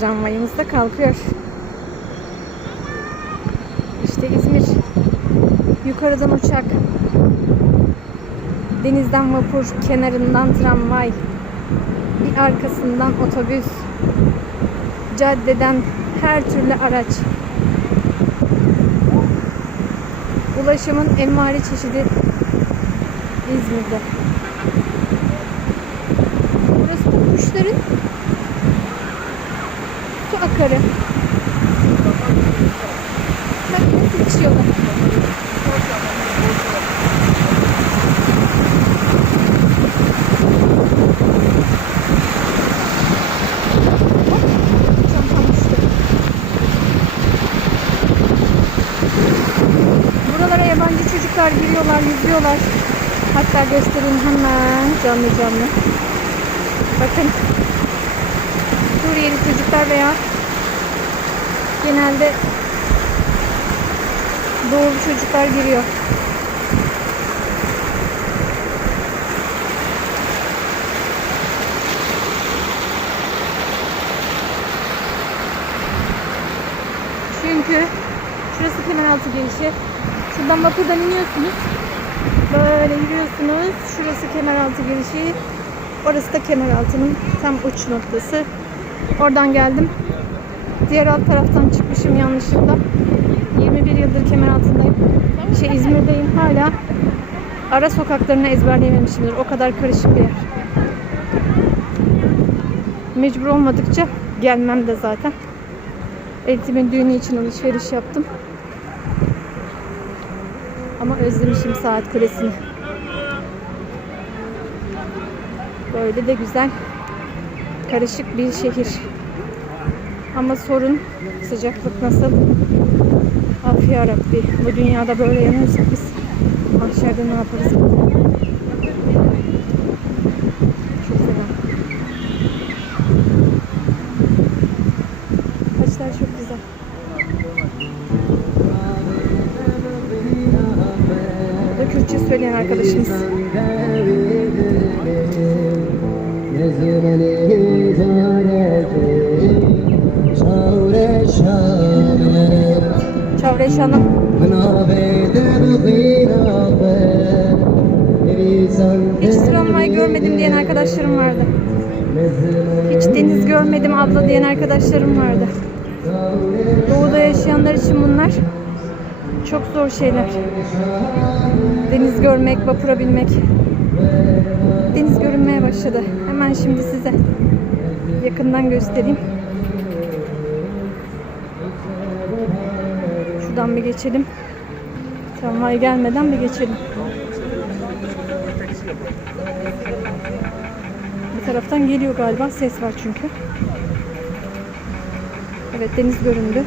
Tramvayımız da kalkıyor. İşte İzmir. Yukarıdan uçak. Denizden vapur, kenarından tramvay. Bir arkasından otobüs. Caddeden her türlü araç. Ulaşımın envari çeşidi İzmir'de. Burası kuşların su akarı. Bak nasıl içiyorlar. Buralara yabancı çocuklar giriyorlar, yüzüyorlar. Hatta göstereyim hemen canlı canlı. Bakın Suriyeli çocuklar veya genelde doğulu çocuklar giriyor. Çünkü şurası Kemeraltı girişi. Şuradan vapurdan iniyorsunuz. Böyle yürüyorsunuz. Şurası Kemeraltı girişi. Orası da Kemeraltı'nın tam uç noktası. Oradan geldim. Diğer alt taraftan çıkmışım yanlışlıkla. 21 yıldır Kemeraltı'ndayım. Şey İzmir'deyim hala. Ara sokaklarını ezberleyememişimdir. O kadar karışık bir yer. Mecbur olmadıkça gelmem de zaten. Eltimin düğünü için alışveriş yaptım. Ama özlemişim saat kulesini. Böyle de güzel karışık bir şehir. Ama sorun sıcaklık nasıl? Af ya Rabbi. Bu dünyada böyle yanıyorsak biz mahşerde ne yaparız? Çok fena. Taşlar çok güzel. Da Kürtçe söyleyen arkadaşımız. Çavreş Hanım. Hiç tramvay görmedim diyen arkadaşlarım vardı. Hiç deniz görmedim abla diyen arkadaşlarım vardı. Doğuda yaşayanlar için bunlar çok zor şeyler. Deniz görmek, vapura binmek. Deniz görünmeye başladı. Hemen şimdi size yakından göstereyim. Şuradan bir geçelim. Tramvay gelmeden bir geçelim. Bir taraftan geliyor galiba. Ses var çünkü. Evet deniz göründü.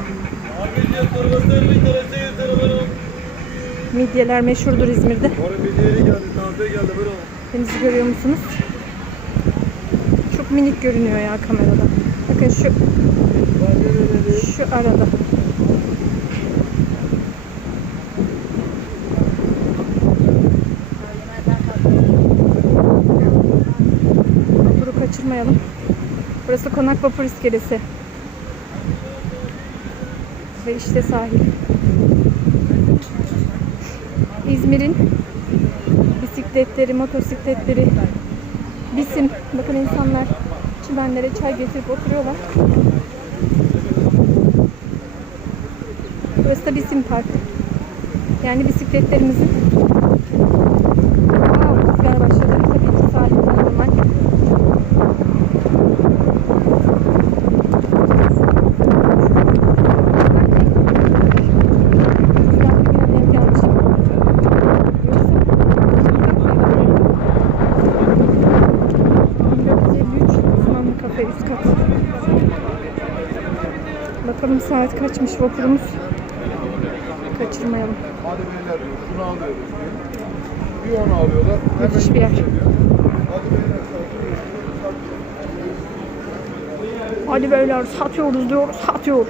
Midyeler meşhurdur İzmir'de. Denizi görüyor musunuz? Çok minik görünüyor ya kamerada. Bakın şu şu arada. Vapuru kaçırmayalım. Burası Konak Vapur İskelesi. Ve işte sahil. İzmir'in bisikletleri, motosikletleri, bisim. Bakın insanlar çimenlere çay getirip oturuyorlar. Burası da Bisim Park. Yani bisikletlerimizin. Bakalım saat kaçmış vapurumuz. Kaçırmayalım. Hadi beyler diyor, şunu alıyoruz diyor. Bir onu alıyorlar. Müthiş bir yer. Hadi beyler. Satıyoruz diyoruz satıyor.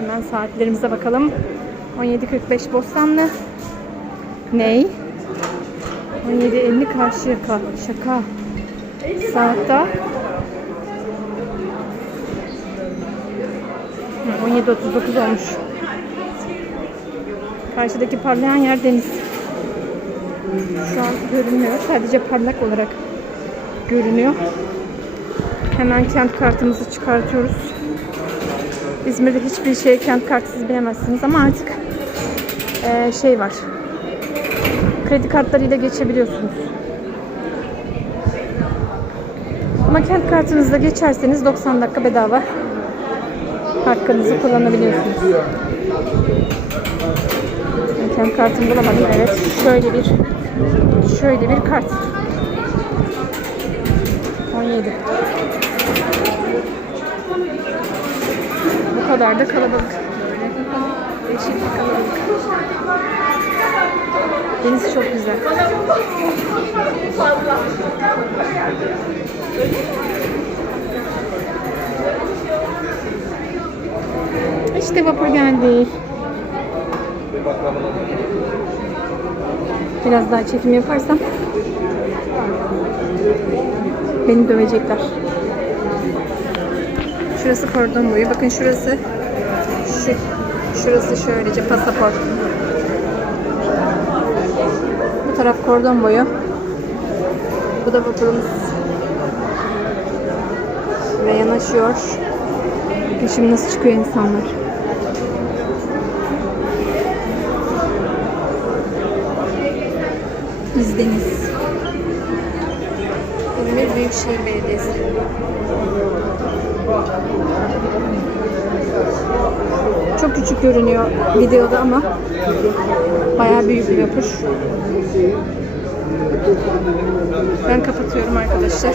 Hemen saatlerimize bakalım. 17.45 Bostanlı. Ney? 17.50 Karşıyaka. Şaka. Hı, 17.39 olmuş. Karşıdaki parlayan yer deniz. Şu an görünmüyor. Sadece parlak olarak görünüyor. Hemen kent kartımızı çıkartıyoruz. İzmir'de hiçbir şeye kent kartsız binemezsiniz ama artık eee, şey var. Kredi kartlarıyla geçebiliyorsunuz. Ama kartınızla geçerseniz 90 dakika bedava hakkınızı kullanabiliyorsunuz. Ben Kent bulamadım. Evet. Şöyle bir şöyle bir kart. 17. Bu kadar da kalabalık. Değişik kalabalık. Deniz çok güzel. İşte vapur geldi. Biraz daha çekim yaparsam beni dövecekler. Şurası kordon boyu. Bakın şurası şu şurası şöylece pasaport. Bu taraf kordon boyu. Bu da vapurumuz. Ve yanaşıyor. Bakın şimdi nasıl çıkıyor insanlar. İzdeniz. İzmir Büyükşehir Belediyesi. Çok küçük görünüyor videoda ama bayağı büyük bir vapur. Ben kapatıyorum arkadaşlar.